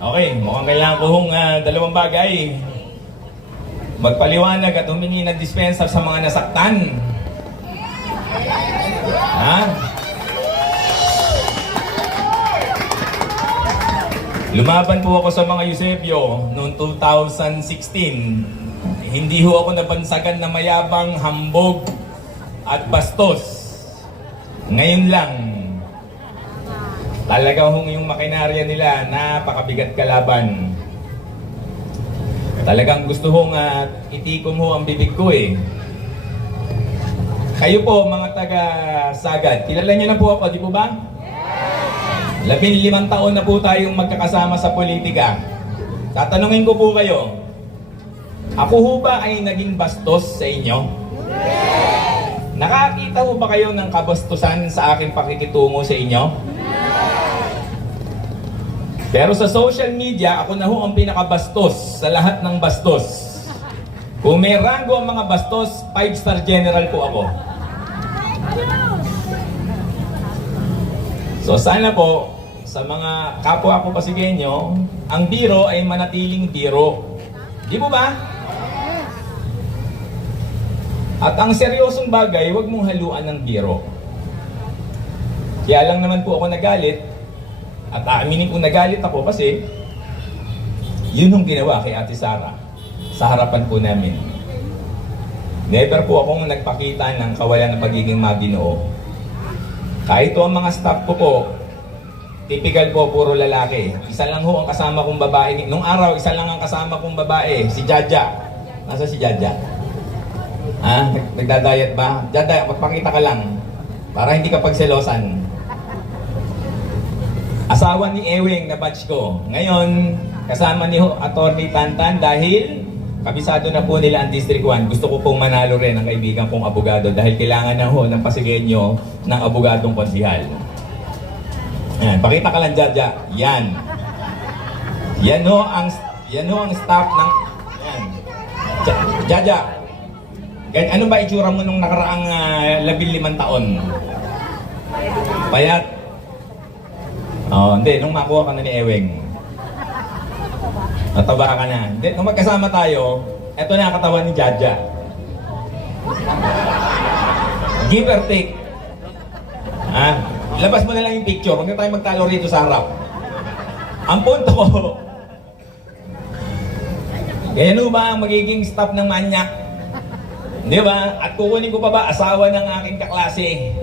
Okay, mukhang kailangan ko hong dalawang bagay. Magpaliwanag at humingi ng dispensa sa mga nasaktan. Ha? Lumaban po ako sa mga Eusebio noong 2016. Hindi ho ako nabansagan na mayabang, hambog at bastos. Ngayon lang, talaga hong yung makinarya nila, napakabigat kalaban. Talagang gusto hong itikom ho ang bibig ko eh. Kayo po mga taga-Sagad, kilala niyo na po ako, di po ba? 15 taon na po tayong magkakasama sa politika. Tatanungin ko po kayo, ako ho ba ay naging bastos sa inyo? Nakakita ho ba kayo ng kabastusan sa aking pakikitungo sa inyo? Pero sa social media, ako na ho ang pinakabastos sa lahat ng bastos. Kung may rango ang mga bastos, 5-star general po ako. So sana po, sa mga kapwa ko Pasigueño, ang biro ay manatiling biro. Di po ba? At ang seryosong bagay, huwag mong haluan ng biro. Kaya lang naman po ako nagalit. At aaminin kong nagalit ako kasi yun yung ginawa kay Ate Sara sa harapan po namin. Never po akong nagpakita ng kawalan ng pagiging mabinoo. Kahit po ang mga staff ko po, typical po, puro lalaki. Isa lang ho ang kasama kong babae. Nung araw, isa lang ang kasama kong babae, si Jaja. Nasa si Jaja? Ha? Nagdadayat ba? Jaja, magpakita ka lang para hindi ka pagselosan. Asawa ni Ewing na batch ko. Ngayon, kasama ni Atty. Tantan dahil kabisado na po nila ang District 1. Gusto ko pong manalo rin ang kaibigan kong abogado dahil kailangan na ho ng Pasigueño ng abogadong konsihal. Yan, pakita ka lang, Jaja. Yan. Yan ho ang staff ng... Yan. Jaja, ano ba itsura mo nung nakaraang 15 taon? Payat? Oh, hindi. Nung makuha ka na ni Ewing. Nataba ka na. Hindi, nung magkasama tayo, eto na katawan ni Jaja. Give or take. Labas mo na lang yung picture. Huwag na tayo magtalo rito sa harap. Ang punto ko, yan ba ang magiging staff ng manyak? Di ba? At kukunin ko pa ba asawa ng aking kaklase?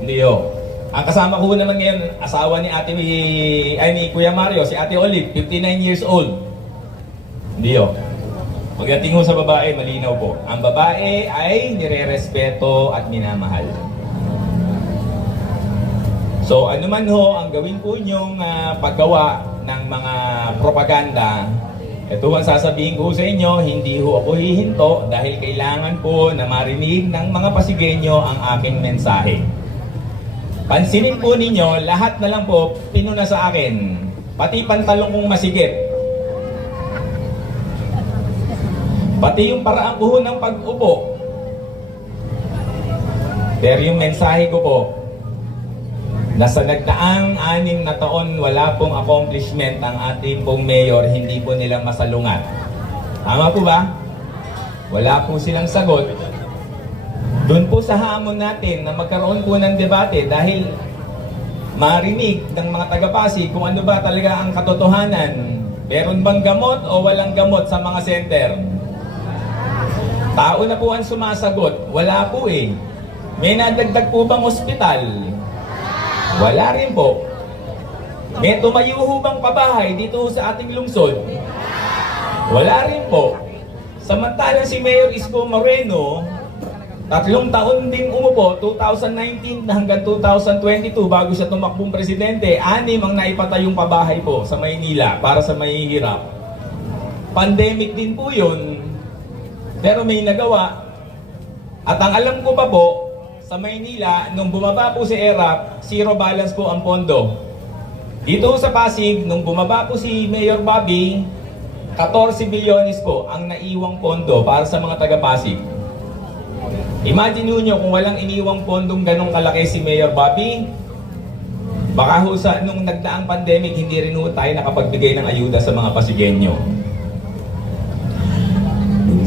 Hindi ho. Ang kasama ko naman ngayon, asawa ni ni Kuya Mario, si Ate Olive, 59 years old. Hindi ho. Pagdating ho sa babae, malinaw po. Ang babae ay nire-respeto at minamahal. So ano man ho ang gawin po nyong paggawa ng mga propaganda, ito ang sasabihin ko sa inyo, hindi ho ako hihinto dahil kailangan po na marinig ng mga Pasigueño ang aking mensahe. Pansinin po ninyo, lahat na lang po pinuna sa akin, pati pantalong kong masigit. Pati yung paraan ko ng pag-upo. Pero yung mensahe ko po, nasa nagdaang 6 na taon, wala pong accomplishment ang ating pong mayor, hindi po nila masalungat. Tama po ba? Wala po silang sagot. Doon po sa hamon natin na magkaroon po ng debate dahil marinig ng mga taga-Pasig kung ano ba talaga ang katotohanan. Meron bang gamot o walang gamot sa mga center? Tao na po ang sumasagot. Wala po eh. May nadagdag po bang ospital? Wala rin po. May tumayo ho bang pabahay dito sa ating lungsod? Wala rin po. Samantalang si Mayor Isko Moreno, 3 taon din umupo, 2019 hanggang 2022 bago siya tumakbong presidente, 6 ang naipatayong pabahay po sa Maynila para sa mahihirap. Pandemic din po yun, pero may nagawa. At ang alam ko pa po, sa Maynila, nung bumaba po si ERAP, zero balance po ang pondo. Dito sa Pasig, nung bumaba po si Mayor Bobby, 14 bilyones po ang naiwang pondo para sa mga taga-Pasig. Imagine nyo kung walang iniwang pondong ganong kalaki si Mayor Bobby, Baka ho nung nagdaang pandemic, hindi rin ho tayo nakapagbigay ng ayuda sa mga Pasigueño.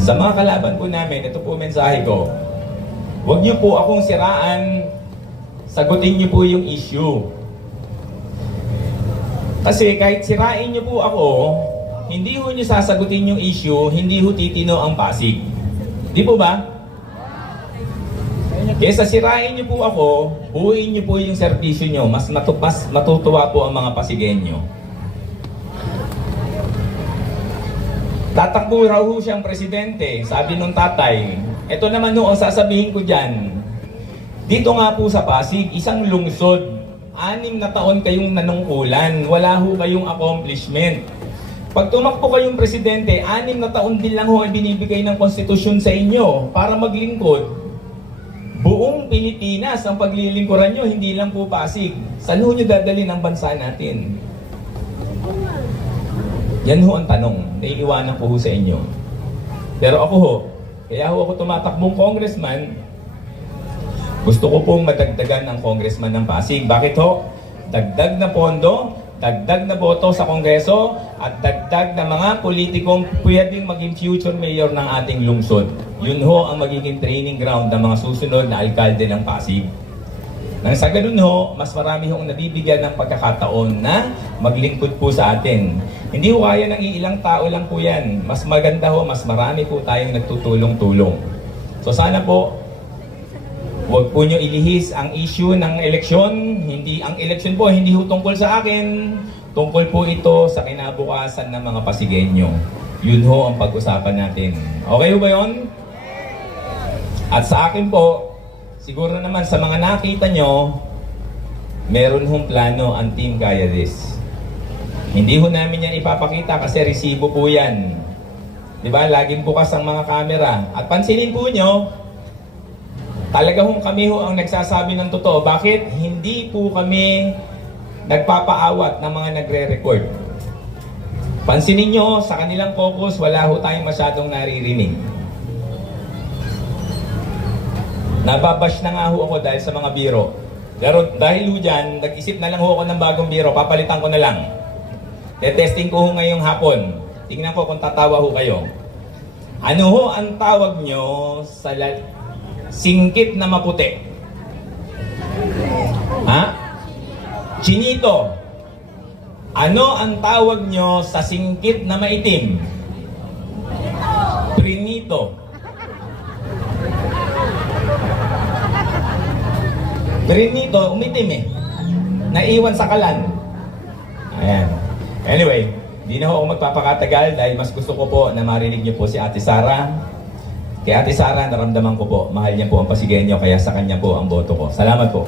Sa mga kalaban po namin, ito po mensahe ko. Huwag niyo po akong siraan, sagutin niyo po yung issue. Kasi kahit sirain niyo po ako, hindi ho niyo sasagutin yung issue, hindi ho titino ang Pasig. Di po ba? Kesa sirain niyo po ako, buuin niyo po yung serbisyo niyo, mas matutuwa po ang mga Pasigueño. Tatakbo raw ho siyang presidente, sabi nung tatay. Ito naman ho ang sasabihin ko dyan. Dito nga po sa Pasig, isang lungsod, 6 na taon kayong nanungkulan, wala ho kayong accomplishment. Pag tumakbo kayong presidente, 6 na taon din lang ho ay binibigay ng konstitusyon sa inyo para maglingkod. Buong Pilipinas ang paglilingkuran nyo, hindi lang po Pasig. Saan ho nyo dadalhin ang bansa natin? Yan ho ang tanong. Naiiwanan ko ho sa inyo. Pero ako ho, kaya ho ako tumatakbong congressman, gusto ko pong madagdagan ng congressman ng Pasig. Bakit ho? Dagdag na pondo, dagdag na boto sa Kongreso, at dagdag na mga politikong pwedeng maging future mayor ng ating lungsod. Yun ho ang magiging training ground ng mga susunod na alkalde ng Pasig. Nang sa ganun ho, mas marami hong nabibigyan ng pagkakataon na maglingkod po sa atin. Hindi ho kaya ng iilang tao lang po yan. Mas maganda ho, mas marami po tayong nagtutulong-tulong. So sana po, huwag po nyo ilihis ang issue ng eleksyon. Ang eleksyon po, hindi ho tungkol sa akin. Tungkol po ito sa kinabukasan ng mga Pasigueño. Yun ho ang pag-usapan natin. Okay ho ba yun? At sa akin po, siguro naman sa mga nakita nyo, meron hong plano ang Team Kaya This. Hindi ho namin yan ipapakita kasi resibo po yan. Diba? Laging bukas ang mga kamera. At pansinin po nyo, talaga hong kami ho ang nagsasabi ng totoo. Bakit? Hindi po kami nagpapaawat ng mga nagre-record. Pansinin nyo, sa kanilang focus, wala ho tayong masyadong naririnig. Nababash na nga ho ako dahil sa mga biro. Pero dahil ho dyan, nag-isip na lang ho ako ng bagong biro, papalitan ko na lang. Testing ko ho ngayong hapon. Tingnan ko kung tatawa ho kayo. Ano ho ang tawag nyo sa singkit na maputi? Ha? Chinito. Ano ang tawag nyo sa singkit na maitim? Prinito. Prinito, umitim eh. Naiwan sa kalan. Ayan. Anyway, di na ho ako magpapakatagal dahil mas gusto ko po na marinig niyo po si Ate Sara. Kay Ate Sara, naramdaman ko po, mahal niya po ang Pasigueño, kaya sa kanya po ang boto ko. Salamat po.